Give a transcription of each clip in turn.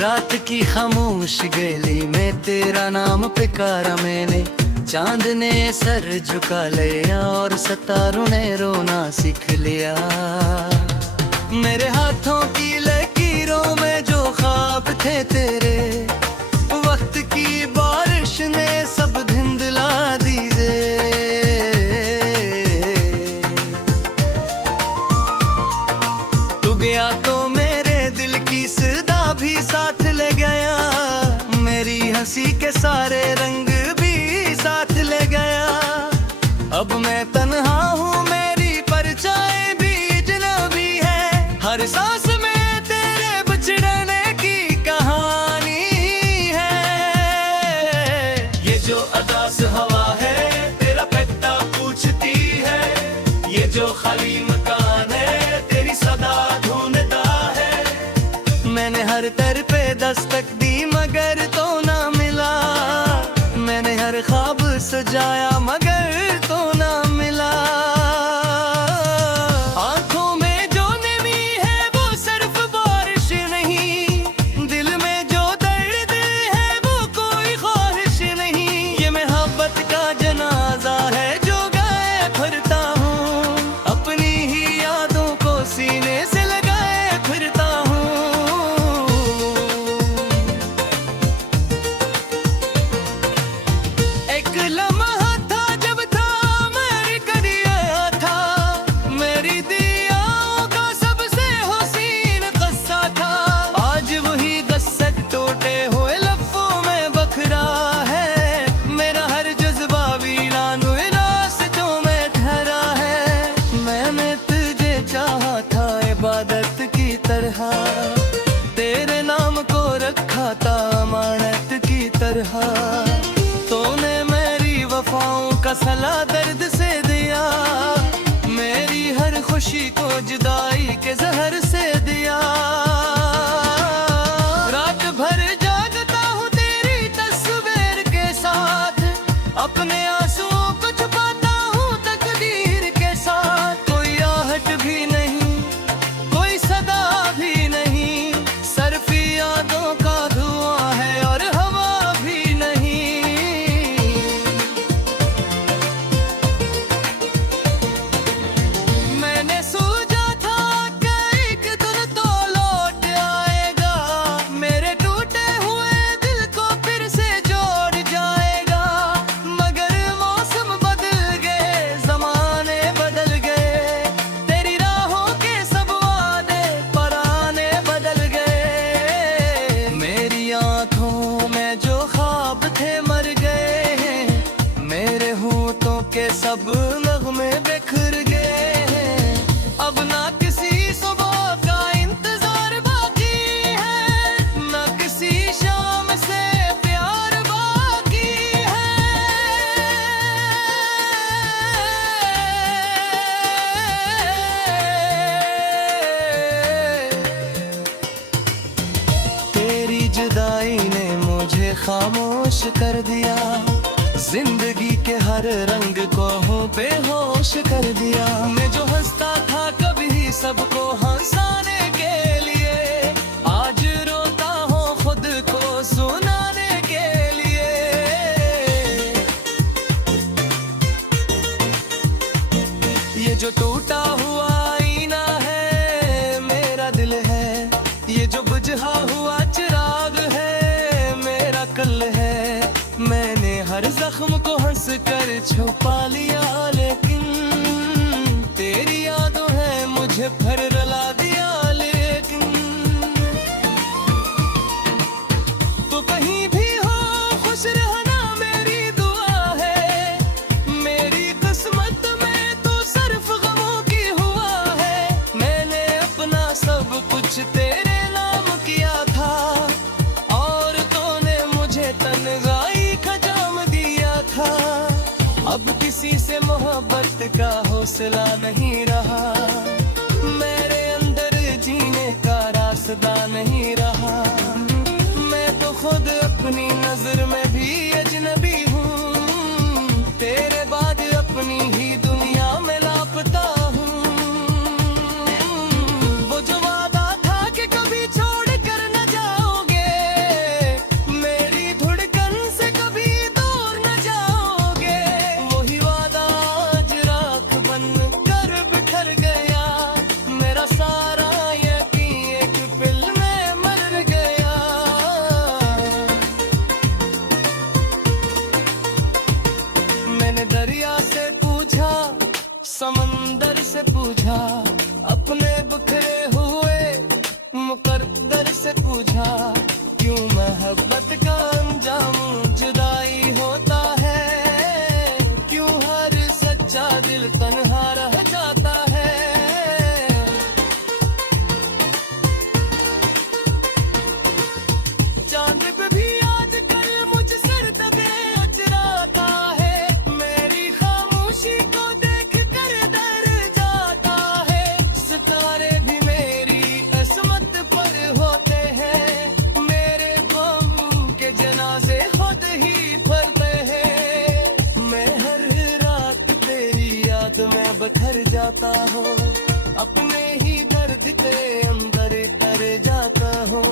रात की खामोश गली में तेरा नाम पुकारा मैंने। चांद ने सर झुका लिया और सितारों ने रोना सीख लिया। मेरे हाथों की लकीरों में जो ख्वाब थे तेरे, वक्त की बारिश ने सब धिंधला दीजे। तू गया तो मेरे दिल की सदा भी साथ ले गया, मेरी हंसी के सारे रंग भी साथ ले गया। अब मैं तन्हा हूँ, मेरी परछाई भी अजनबी है। हर सांस में तेरे बिछड़ने की कहानी है। ये जो अदास हवा है तेरा पत्ता पूछती है, ये जो खाली मकान है तेरी सदा ढूंढता है। मैंने हर दर पे दस्तक दी मगर तो ना मिला, मैंने हर ख्वाब सजाया मगर तो ना मिला। आंखों में जो नमी है वो सिर्फ बारिश नहीं, दिल में जो दर्द है वो कोई ख्वाहिश नहीं। ये मोहब्बत का जनाजा है जो गाए फिरता हूँ, अपनी ही यादों को सीने से लगाए फिरता हूँ। एक लम्हा था जब था मेरी करिया था, मेरी दियाओं का सबसे हसीन किस्सा था। आज वही किस्सा टूटे हुए लफ्ज़ों में बखरा है, मेरा हर जज्बा वीरान रास्तों में ठहरा है। मैंने तुझे चाहा था इबादत की तरह, तेरे नाम को रखा था अमानत की तरह। तूने मेरी वफाओं का सला दर्द से दिया, मेरी हर खुशी को जुदाई के जहर से दिया। रात भर जागता हूँ तेरी तस्वीर के साथ, अपने आंसुओं को छुपाता हूँ तकदीर के साथ। कोई आहट भी नहीं, कोई सदा भी नहीं, सर्फी यादों का धुआं है और हवा भी नहीं। मैंने सोचा था कि एक दिन तो लौट आएगा, मेरे टूटे हुए दिल को फिर से जोड़ जाएगा। मगर मौसम बदल गए, जमाने बदल गए, तेरी राहों के सब वादे पराने बदल गए। मेरी आंखों में जो ख्वाब थे मर गए हैं, मेरे होठों के सब नगमे बिखर गए हैं। अब ना किसी सुबह का इंतजार बाकी है, ना किसी शाम से प्यार बाकी है। तेरी जुदाई ने मुझे खामोश कर दिया, जिंदगी के हर रंग को हूँ बेहोश कर दिया। मैं जो हंसता था कभी सबको हंसाने के लिए, आज रोता हूँ खुद को सुनाने के लिए। ये जो टूटा हुआ आईना है मेरा दिल है, ये जो बुझा हुआ चिराग है मेरा कल है। मैंने हर जख्म को हंस कर छुपा लिया, लेकिन तेरी यादों है मुझे फिर रुला दिया। लेकिन तो कहीं भी हो खुश रहना मेरी दुआ है, मेरी किस्मत में तो सिर्फ गमों की हुआ है। मैंने अपना सब कुछ तेरे नाम किया था, और तूने मुझे तन्हाई का जाम दिया था। अब किसी से मोहब्बत का हौसला नहीं रहा, मेरे अंदर जीने का रास्ता नहीं रहा। मैं तो खुद अपनी नजर में भी अजनबी हूँ, तेरे बाद अपनी ही दुनिया में लापता हूँ। वो जो वादा था कि कभी छोड़ कर न जाओगे, जाता हो, अपने ही दर्द के अंदर तर जाता हो।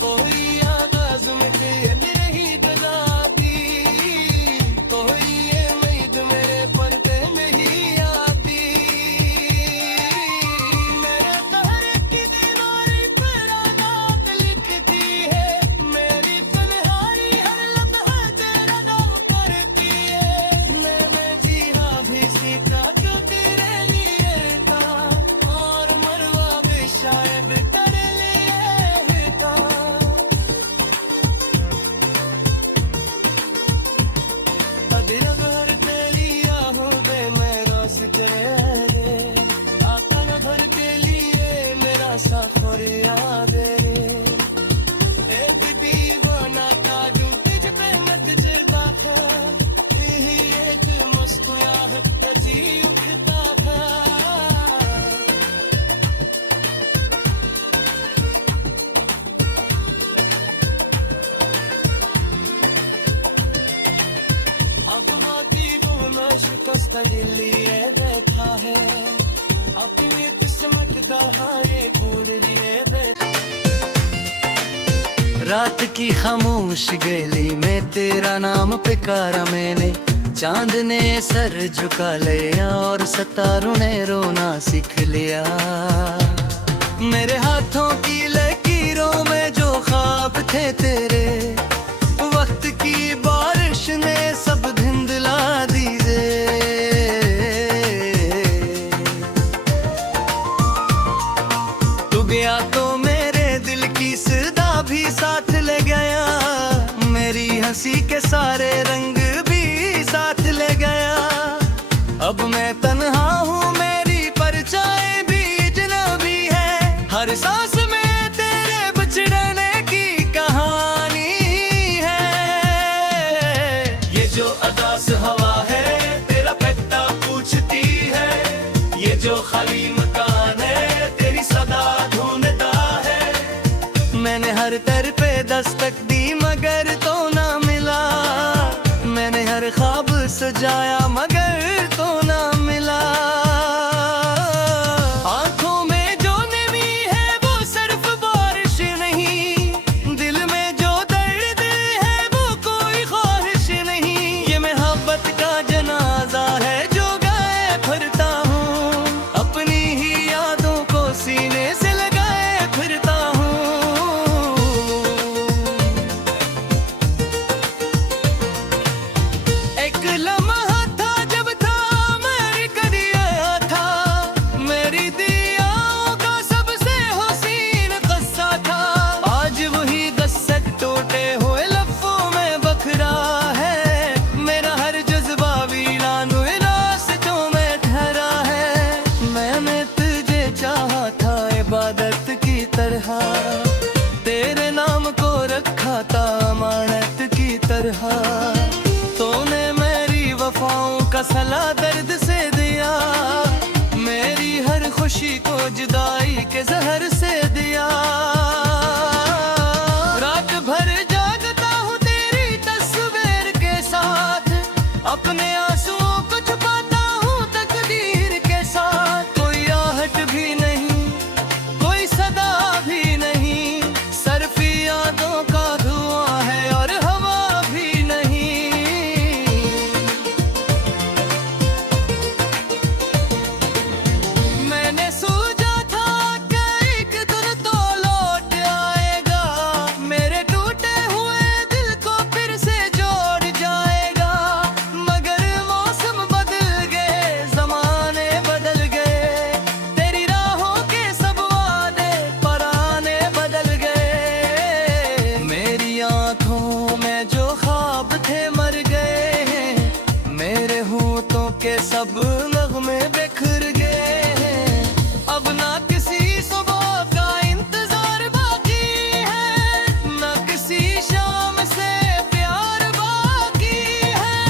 कोई आगाज में तेज रही गलाती, कोई ये उम्मीद मेरे पर्दे नहीं आती। मेरे कहर की दीवारी पर आगात लिखती है, मेरी तन्हाई हर लम्हा तेरा नाम करती है। मैंने जीना भी सीखा जो तेरे लिए था, और मरवा भी शायद तेरे लिए था। अगर तेरी आहों दे मेरा सिकरे, आता न भर के लिए मेरा सफर याद है। एक दीवाना था जो तुझ पे मत चलता था, यही एक मुस्कुराहट जी उठता था। अब बाती रोना शिकस्त लिए बैठा है, अपनी किस्मत का हाय भूल लिए बैठा। रात की खामोश गली में तेरा नाम पुकारा मैंने, चांद ने सर झुका लिया और सितारों ने रोना सीख लिया। मेरे हाथों की लकीरों में जो ख्वाब थे तेरे, वक्त की बारिश ने सब धुंधला दीजे। तू गया तो मेरे दिल की सदा भी साथ ले गया, मेरी हंसी के सारे रंग भी साथ ले गया। अब मैं तन्हा हूँ, मेरी परछाई भी अजनबी है, हर सांस में तेरे बिछड़ने की कहानी है। ये जो अदास हवा है तेरा पता पूछती है, ये जो खाली मकान है तेरी सदा ढूंढता है। मैंने हर दर पे दस्तक दी मगर तो ना मिला, मैंने हर ख्वाब सजाया मगर तो ना मिला। आंखों में जो नमी है वो सिर्फ बारिश नहीं, दिल में जो दर्द है वो कोई ख्वाहिश नहीं। ये मोहब्बत का जनाजा है जो गाए फिरता हूँ, अपनी ही यादों को सीने से लगाए फिरता हूँ। एक लम्हा था जब था मेरी कदी आया था, मेरी दियाओं का सबसे हसीन क़स्सा था। आज वही क़स्सा टूटे हुए लफ्ज़ों में बखरा है, मेरा हर जज्बा वीरान रास्तों में ठहरा है। मैंने तुझे चाहा था इबादत की तरह, तेरे नाम को रखा था अमानत की तरह। तूने मेरी वफाओं का सला दर्द से दिया, मेरी हर खुशी को जुदाई के जहर से दिया। रात भर जागता हूँ तेरी तस्वीर के साथ, अपने आंसुओं को छुपाता हूँ तकदीर के साथ। कोई आहट भी नहीं, कोई सदा भी नहीं, सिर्फ यादों का धुआं है और हवा भी नहीं। मैंने सोचा था कि एक दिन तो लौट आएगा, मेरे टूटे हुए दिल को फिर से जोड़ जाएगा। मगर मौसम बदल गए, जमाने बदल गए, तेरी राहों के सब वादे पराने बदल गए। मेरी आंखों में जो ख्वाब थे मर गए हैं, मेरे होठों के सब नगमे बिखर गए हैं। अब ना किसी सुबह का इंतजार बाकी है, ना किसी शाम से प्यार बाकी है।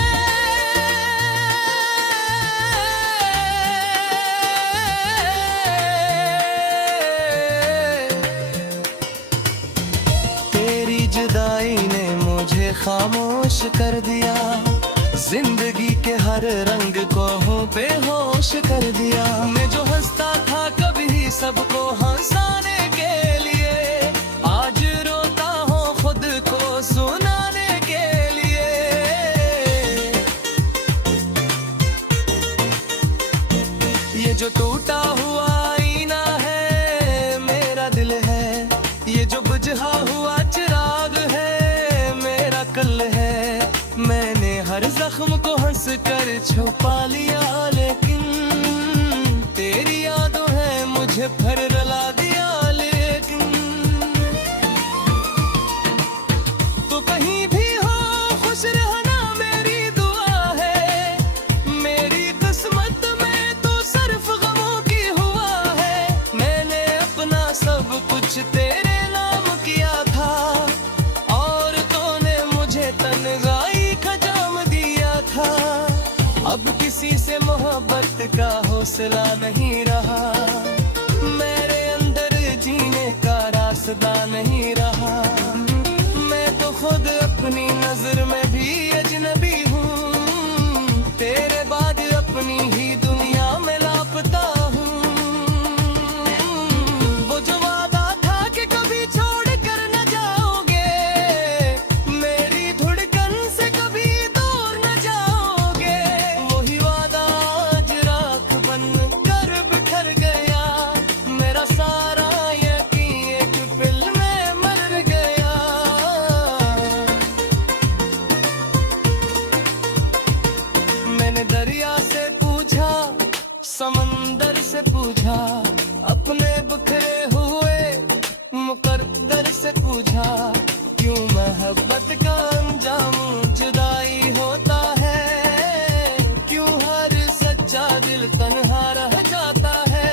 तेरी जुदाई ने मुझे खामोश कर दिया, जिंदगी के हर रंग को हो बेहोश कर दिया। मैं जो हंसता था कभी सबको हंसाने के लिए, आज रोता हूँ खुद को सुनाने के लिए। ये जो टूटा हुआ आईना है मेरा दिल है, ये जो बुझा हुआ चिराग है मेरा कल है। मैंने हर जख्म को हंस कर छुपा लिया, लेकिन तेरी यादों है मुझे फिर रुला दिया। लेकिन तो कहीं भी हो खुश रहना मेरी दुआ है, मेरी किस्मत में तो सिर्फ गमों की हुआ है। मैंने अपना सब कुछ तेरे नाम किया था, और तूने मुझे तन्हाई था। अब किसी से मोहब्बत का हौसला नहीं रहा, मेरे अंदर जीने का रास्ता नहीं रहा। मैं तो खुद अपनी नजर में भी अजनबी हूँ, तेरे बाद अपनी ही दुनिया में लापता हूँ। वो जो वादा था कि कभी छोड़ कर न जाओगे, मेरी धड़कन से कभी दूर न जाओगे, वही वादा आज राख बन कर बिखर गया। मेरा सारा यकीन एक पल में मर गया। मैंने दरिया से पूछा, समंदर से पूछा, अपने बिखरे हुए मुकद्दर से पूछा, क्यों मोहब्बत का अंजाम जुदाई होता है, क्यों हर सच्चा दिल तन्हा रह जाता है।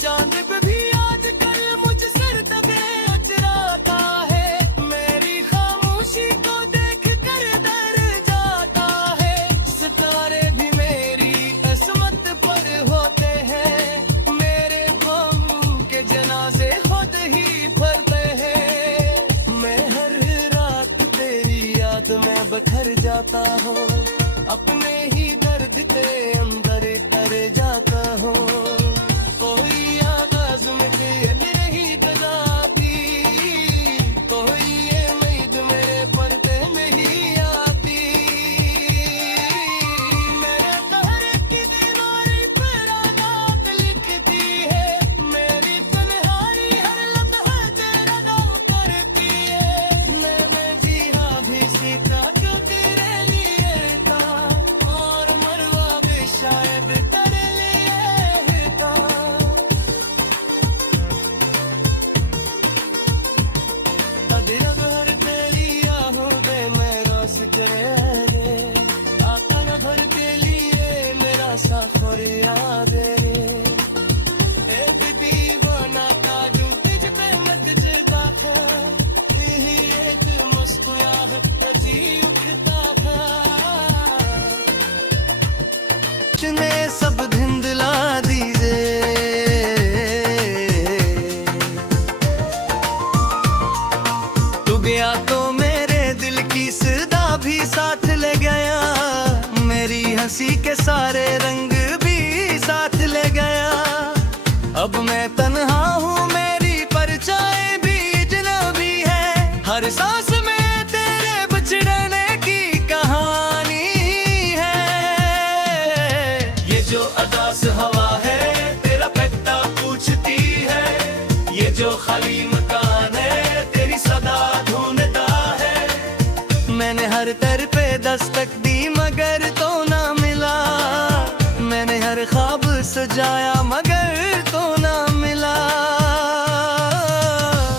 चांद पे भी आजकल मुझ सर तबे अचराता है, मेरी खामोशी को देख कर डर जाता है। सितारे भी मेरी किस्मत पर होते हैं, मेरे गम के जनाजे खुद ही भरते हैं। मैं हर रात तेरी याद में बिखर जाता हूँ, अपने ही दर्द के अंदर तर जाता हूँ। कोई आगाज में तेरी रही गजा थी, कोई ये उम्मीद मेरे पर्दे में ही आती। मेरे कहर की दीवारी पर आगाज लिखती है, मेरी तन्हाई हर लम्हा तेरा नाम करती है। मैंने जिया भी सीखा जो तेरे लिए था, और मरवा भी शायद तेरे लिए था। तेरा घर तेरी आहों दे मेरा सिकरे रे, आता न भर के लिए मेरा सफर याद रे। एक दीवाना था जो तुझ पे मत जगा था, यही एक मस्त याद जी उठता था। ने सब धिंदला दीजे, तू गया तो मेरे दिल की सदा भी साथ ले गया, मेरी हंसी के सारे रंग भी साथ ले गया। अब मैं तन्हा हूँ, मेरी परछाई भी अजनबी है, हर सांस में तेरे बिछड़ने की कहानी है। ये जो अदास हवा है तेरा पहता पूछती है, ये जो खाली मकान है तेरी सदा ढूंढता है। मैंने हर दर पे दस्तक दी मगर तो ना मिला, मैंने हर ख्वाब सजाया मगर तो ना मिला।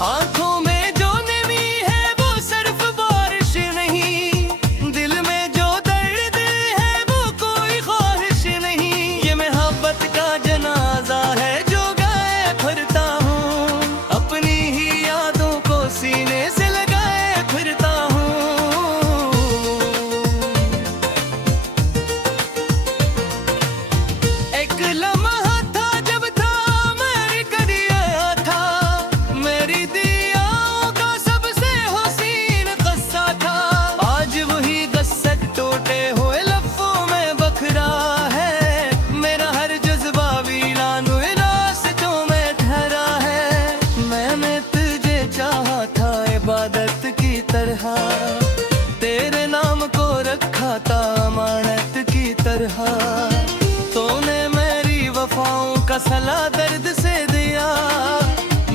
आंखों में जो नमी है वो सिर्फ बारिश नहीं, दिल में जो दर्द है वो कोई ख्वाहिश नहीं। ये मोहब्बत का जनाजा है जो गाए फिरता हूँ, अपनी ही यादों को सीने से लगाए फिरता हूँ। एक लम्हा था का सला दर्द से दिया,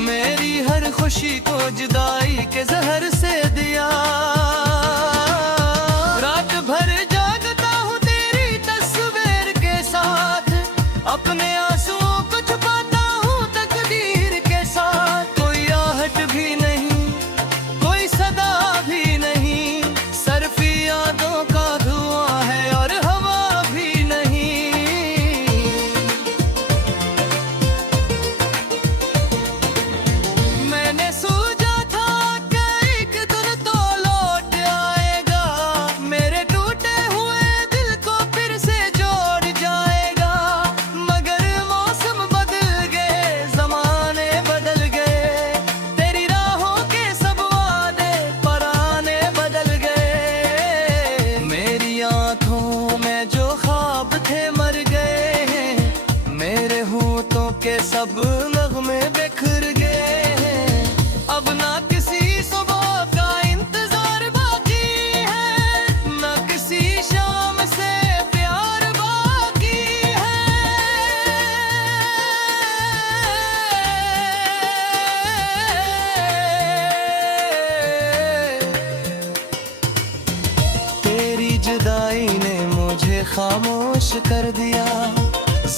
मेरी हर खुशी को जुदाई के जहर से दिया। रात भर जागता हूँ तेरी तस्वीर के साथ, अपने आंसुओं को छुपाता हूँ तकदीर के साथ। कोई आहट भी नहीं, कोई सदा भी नहीं, सर्फी यादों का धुआं है और हवा भी नहीं। मैंने सोचा था कि एक दिन तो लौट आएगा, मेरे टूटे हुए दिल को फिर से जोड़ जाएगा। मगर मौसम बदल गए, जमाने बदल गए, तेरी राहों के सब वादे पराने बदल गए। मेरी आंखों में जो ख्वाब थे मर गए हैं, मेरे होठों के सब नगमे बिखर गए हैं। अब ना किसी सुबह का इंतजार बाकी है, ना किसी शाम से प्यार बाकी है। तेरी जुदाई ने मुझे खामोश कर दिया,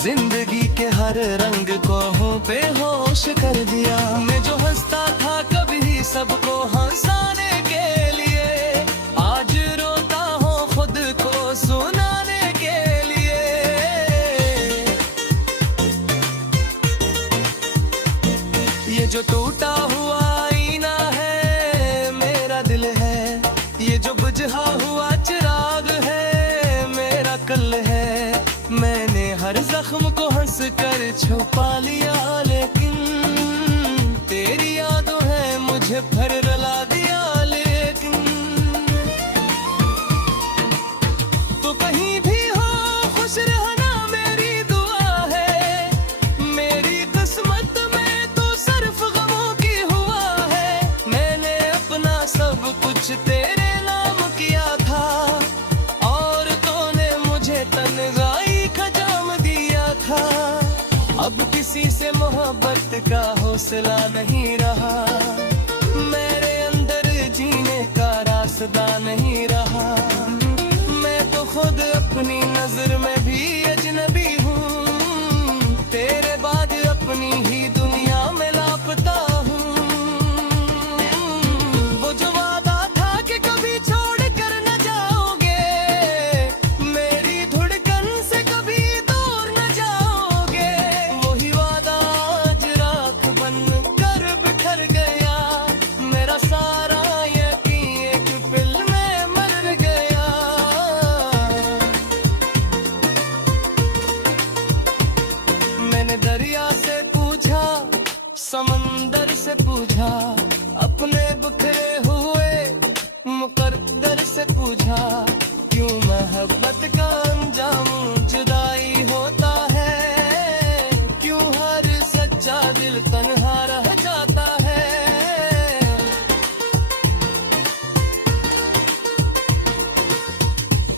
जिंदगी के हर रंग को हूँ बेहोश कर दिया। मैं जो हंसता था कभी सबको हंसाने के लिए, आज रोता हूँ खुद को सुनाने के लिए। ये जो टूटा हुआ आईना है मेरा दिल है, ये जो बुझा हुआ चिराग है मेरा कल है। मैंने हर जख्म को हंस कर छुपा लिया, लेकिन तेरी यादों है मुझे फिर रुला दिया। लेकिन तो कहीं भी हो खुश रहना मेरी दुआ है, मेरी किस्मत में तो सिर्फ गमों की हुआ है। मैंने अपना सब कुछ तेरे नाम किया था, और तूने मुझे तन्हाई था। अब किसी से मोहब्बत का हौसला नहीं रहा, मेरे अंदर जीने का रास्ता नहीं रहा। मैं तो खुद अपनी नजर में भी अजनबी हूँ, तेरे बाद अपनी ही दुनिया में लापता हूँ। वो जो वादा था कि कभी छोड़ कर न जाओगे, मेरी धड़कन से कभी दूर न जाओगे, वही वादा आज राख बन कर बिखर गया। मेरा सारा यकीन एक पल में मर गया। मैंने दरिया से पूछा, समंदर से पूछा, अपने बिखरे हुए मुकद्दर से पूछा, क्यों मोहब्बत का अंजाम जुदाई होता है, क्यों हर सच्चा दिल तन्हा रह जाता है।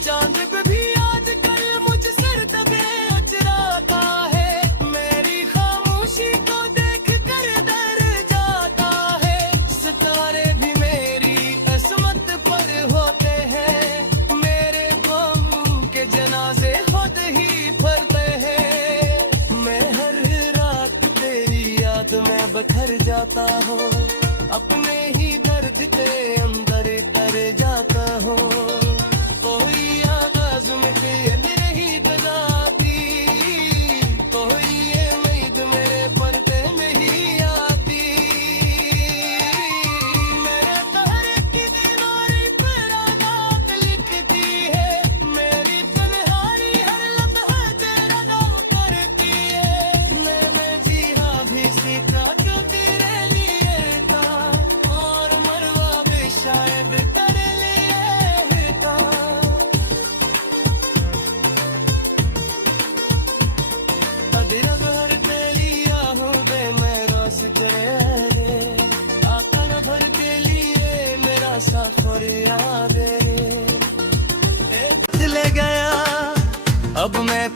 चांद पे भी आजकल मुझसे दबे उचराता है, मेरी खामोशी को देख कर डर जाता है। सितारे भी मेरी किस्मत पर होते हैं, मेरे गम के जनाजे खुद ही भरते हैं। मैं हर रात तेरी याद में बखर जाता हूँ, अपने ही दर्द के अंदर तर जाता हूँ। कोई आगाज में तेरी रही गजाती, कोई ये उम्मीद मेरे पर्दे में ही आती। मेरे तहर की दीवारी पर रात लिखती है, मेरी तन्हाई हर लम्हा तेरा नाम करती है। मैंने जीना भी सीखा जो तेरे लिए था, और मरवा भी शायद तेरे लिए था। अधीरा घर तेरी आहू दे मेरा सिकरे, आका न भर के लिए मेरा सफर याद ले गया। अब मैं